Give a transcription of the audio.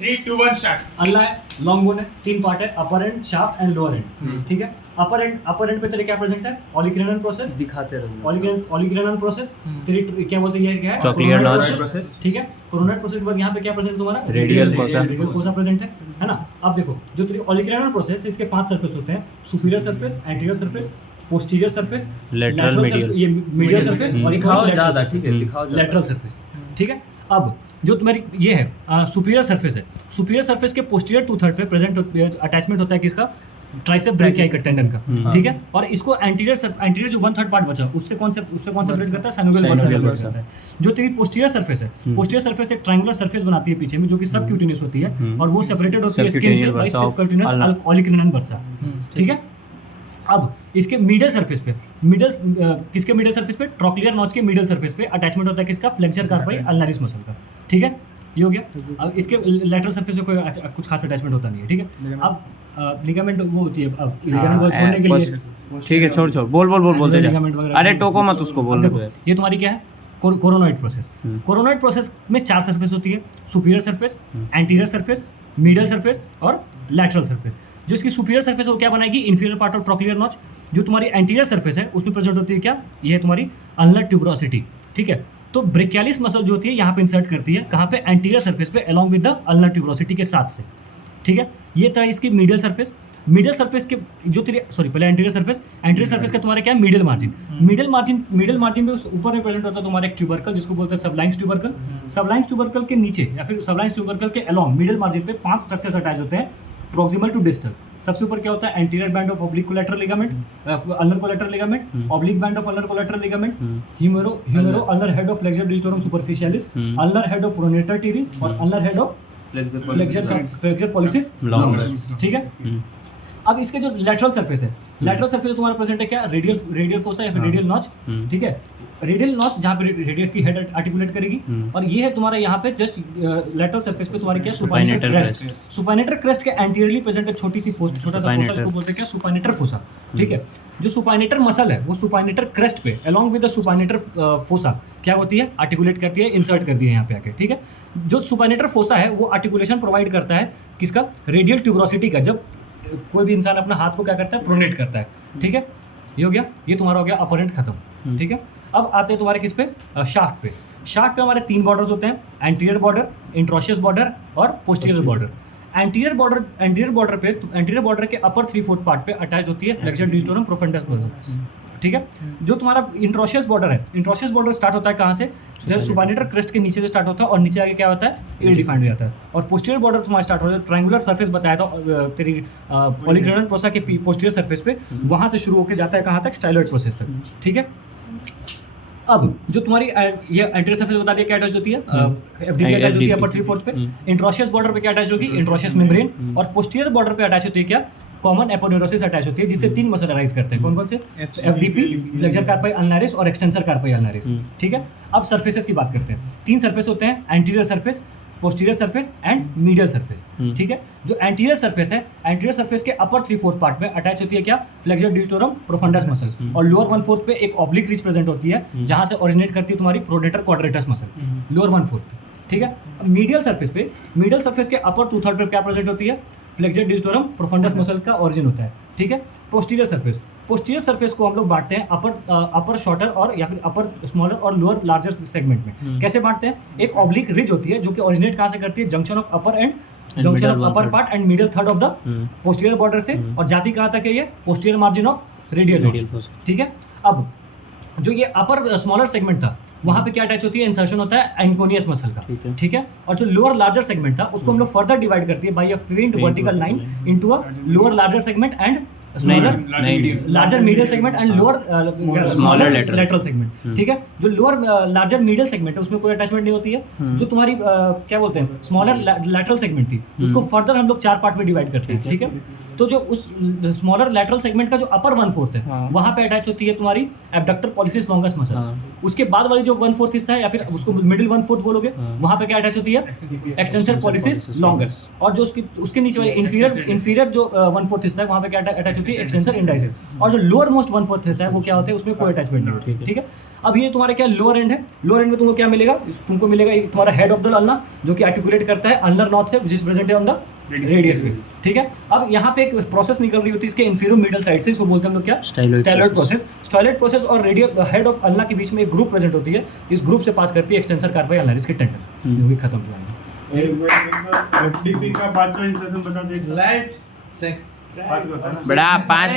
3, 2, 1 start. अल्लाह है, long bone है, 3 part है, upper end, shaft end lower end. ठीक है, अपर एंड पे तेरे क्या प्रेजेंट है? ऑलिक्रेनल प्रोसेस दिखाते रहो। ऑलिक्रेनल प्रोसेस, तेरी क्या बोलते हैं, ये क्या है? Trochlear Coronary notch process। ठीक है, कोरोनरी प्रोसेस के बाद यहाँ पे क्या प्रेजेंट तुम्हारा? Radial fossa। Radial fossa present है ना। अब देखो, जो तेरी ऑलिक्रेनल प्रोसेस, इसके 5 सरफेस होते हैं, superior surface, anterior surface, posterior surface, Lateral, medial। ये मीडियल सरफेस और एक दिखाओ lateral ज़्यादा, surface। ठीक है, दिखाओ ज़्यादा। Lateral surface. ठीक है, अब जो तुम्हारी ये है सुपीरियर सरफेस है, सुपीरियर सरफेस के पोस्टीरियर 2/3 पे प्रेजेंट अटैचमेंट होता है किसका? ट्राइसेप ब्रैकियाई का टेंडन का। ठीक है, और इसको एंटीरियर जो 1/3 पार्ट बचा उससे कौन सेपरेट करता है? साइनोवियल बर्सा सेपरेट करता है। जो तेरी पोस्टीरियर सरफेस है, पोस्टीरियर सरफेस एक ट्रायंगुलर सरफेस बनाती है पीछे में, जो कि सबक्यूटेनियस होती है और वो सेपरेटेड होती है स्किन से बाय सबक्यूटेनियस ऑलिक्रेनल बर्सा। ठीक है, अब इसके मिडल सरफेस पे किसके मिडल सरफेस पे? ट्रोक्लियर नॉच के मिडल सरफेस पे अटैचमेंट होता है किसका? फ्लेक्सर कार्पाई अल्नारिस मसल का। ठीक है, ये हो गया। अब इसके लेटरल सरफेस पे कोई कुछ खास अटैचमेंट होता नहीं है। ठीक है, अब लिगामेंट वो होती है, अब लिगामेंट को छोड़ने के लिए ठीक है, छोड़ बोल बोलते जा। लिगामेंट वगैरह अरे टोको मत उसको, बोल देखो, ये तुम्हारी क्या है? Coronoid process. कोरोनॉइड प्रोसेस में 4 सरफेस होती है, superior surface, anterior surface, middle surface और लैटरल सरफेस। जो इसकी सुपीरियर सरफेस है वो क्या बनाएगी? Inferior part of trochlear notch. जो तुम्हारी एंटीरियर सरफेस है उसमें प्रेजेंट होती है क्या? ये है तुम्हारी अल्नर ट्यूबरोसिटी। ठीक है, तो ब्रेकियालिस मसल जो होती है यहाँ पे इंसर्ट करती है, कहाँ पे? एंटीरियर सरफेस पे along with the ulnar tuberosity के साथ से। ठीक है, ये था इसकी मिडल सरफेस। मिडल सरफेस के जो तेरे पहले एंटीरियर सरफेस का तुम्हारा क्या है? मिडल मार्जिन में उस ऊपर में प्रेजेंट होता है तुम्हारा एक ट्यूबरकल, जिसको बोलते हैं सबलाइंस ट्यूबरकल। सबलाइंस ट्यूबरकल के नीचे या फिर सबलाइंस ट्यूबरकल के अलोंग मिडल मार्जिन पे 5 स्ट्रक्चर्स अटैच होते हैं, प्रॉक्सिमल टू डिस्टल। सबसे ऊपर क्या होता है? Anterior band of oblique collateral ligament, ulnar collateral ligament, oblique band of ulnar collateral ligament, humero ulnar head of flexor digitorum superficialis, ulnar head of pronator teres और ulnar head of flexor pollicis longus. ठीक है, अब इसके जो lateral surface है, lateral surface तुम्हारा present है क्या? रेडियल फोसा या फिर रेडियल नॉच। ठीक है, रेडियल नॉच जहाँ पे रेडियस की हेड आर्टिकुलेट करेगी, और ये है तुम्हारा यहाँ पे जस्ट लेटरल सरफेस पे तुम्हारे क्या? सुपाइनेटर क्रेस्ट। सुपाइनेटर क्रेस्ट के एंटीरियरली प्रेजेंट है छोटा सा फोसा, इसको बोलते हैं क्या? सुपाइनेटर फोसा। ठीक है, जो सुपाइनेटर मसल है वो सुपाइनेटर क्रेस्ट पे अलोंग विद द सुपाइनेटर फोसा क्या होती है? आर्टिकुलेट करती है, इंसर्ट करती है यहाँ पे आके। ठीक है, जो सुपाइनेटर फोसा है वो आर्टिकुलेशन प्रोवाइड करता है किसका? रेडियल ट्यूबरोसिटी का। जब कोई भी इंसान अपना हाथ को क्या करता है? प्रोनेट करता है। ठीक है, ये हो गया, ये तुम्हारा हो गया अपर एंड खत्म। ठीक है, अब आते हैं तुम्हारे किस पे? शाफ्ट पे। शाफ्ट पे हमारे 3 बॉर्डर्स होते हैं, एंटीरियर बॉर्डर, इंट्रोशियस बॉर्डर और पोस्टीरियर बॉर्डर। एंटीरियर बॉर्डर के अपर 3/4 पार्ट पे अटैच होती है फ्लेक्सर डिस्टोरम प्रोफंडस मसल। ठीक है, जो तुम्हारा इंट्रोशियस बॉर्डर है, इंट्रोशियस बॉर्डर स्टार्ट होता है कहाँ से? जब सुपाइनेटर क्रेस्ट के नीचे से स्टार्ट होता है और नीचे आगे क्या होता है? इल डिफाइंड हो जाता है। और पोस्टीरियर बॉर्डर तुम्हारा स्टार्ट होता है, ट्रायंगुलर सरफेस बताया था तेरी ऑलिक्रेनल प्रोसा के पोस्टीरियर सरफेस पे, वहाँ से शुरू होकर जाता है कहाँ तक? स्टाइलॉइड प्रोसेस तक। ठीक है, अब जो तुम्हारी ये एंटीरियर सरफेस बता दिया क्या अटैच होती है? एफडीपी अटैच होती है अपर 3/4 पे। इंट्रोशियस बॉर्डर पे क्या अटैच होगी? Interosseous membrane. और पोस्टीरियर बॉर्डर पे अटैच होती है क्या? कॉमन एपोन्यूरोसिस अटैच होती है, जिससे 3 मसल अराइज करते हैं। कौन से? एफडीपी, फ्लेक्सर कार्पाई अल्नारिस और एक्सटेंसर कार्पाई अल्नारिस। ठीक है, अब सरफेसेस की बात करते हैं। 3 सरफेस होते हैं, anterior surface, posterior surface and medial surface. ठीक है, जो एंटीरियर सरफेस है, एंटीरियर सरफेस के अपर 3/4 पार्ट में अटैच होती है क्या? Flexor digitorum profundus muscle. और लोअर 1/4 पे एक ऑब्लिक रीच प्रेजेंट होती है, जहां से ओरिजिनेट करती है तुम्हारी प्रोनेटर क्वाड्रेटस मसल, लोअर 1/4 पे। ठीक है, मीडियल सरफेस के अपर 2/3 पे क्या प्रेजेंट होती है? फ्लेक्सर डिस्टोरम प्रोफंडस मसल का ओरिजिन होता है। ठीक है, पोस्टीरियर सरफेस को हम लोग बांटते हैं अपर शॉर्टर और या फिर अपर स्मॉलर और लोअर लार्जर सेगमेंट में। कैसे बांटते हैं? एक ऑब्लिक रिज होती है जो कि ओरिजिनेट कहाँ से करती है? Junction of upper part and middle third of the posterior border से, और जाती कहाँ तक है? ये posterior margin of radial notch. ठीक है, अब जो ये अपर स्मॉलर सेगमेंट था वहाँ पे क्या अटैच होती है? इंसर्शन होता है एंकोनियस मसल का। ठीक है, और जो लोअर लार्जर सेगमेंट था उसको हम लोग फर्दर डिवाइड करती है बाय अ फेंट vertical line into a lower larger segment and larger medial segment and lower smaller lateral segment. ठीक है, जो लोअर लार्जर मीडियल सेगमेंट है उसमें कोई अटैचमेंट नहीं होती है। जो तुम्हारी क्या बोलते हैं? स्मॉलर लेटरल सेगमेंट थी, उसको फर्दर हम लोग 4 पार्ट में डिवाइड करते हैं। ठीक है, तो जो उस स्मॉलर लेटरल सेगमेंट का जो अपर 1/4 है वहाँ पे अटैच होती है तुम्हारी एब्डक्टर पॉलिसिस लॉन्गस मसल। उसके बाद वाली जो 1/4 हिस्सा है या फिर उसको मिडिल 1/4 बोलोगे, वहाँ पे क्या अटैच होती है? Extensor pollicis longus. और जो उसके नीचे वाली इंफीरियर जो 1/4 हिस्सा है वहाँ पे क्या अटैच होती है एक्सटेंसर इंडाइसेस। और जो लोअर मोस्ट 1/4 है वो क्या होते हैं, उसमें कोई अटैचमेंट नहीं होती है, ठीक है। अब ये तुम्हारा क्या लोअर एंड है, लोअर एंड में तुमको क्या मिलेगा, तुमको मिलेगा एक तुम्हारा हेड ऑफ द अल्ना जो कि आर्टिकुलेट करता है अल्नर नॉच से जिस प्रेजेंट है ऑन द रेडियस पे, ठीक है। अब यहाँ पे एक प्रोसेस निकल रही होती है इसके इन्फीरियर मिडल साइड से, इसको बोलते हैं हम लोग क्या, Styloid styloid process. Styloid process और रेडियल हेड ऑफ अल्ना के बीच में एक ग्रुप प्रेजेंट होती है, इस ग्रुप से पास करती है एक्सटेंसर कार्पाई अल्नारिस के टेंडन, जो कि खत्म हुआ है। एफडीपी का 5वां इंसर्शन बता दे। लेट्स सेक्स पांच होता है ना। बड़ा 5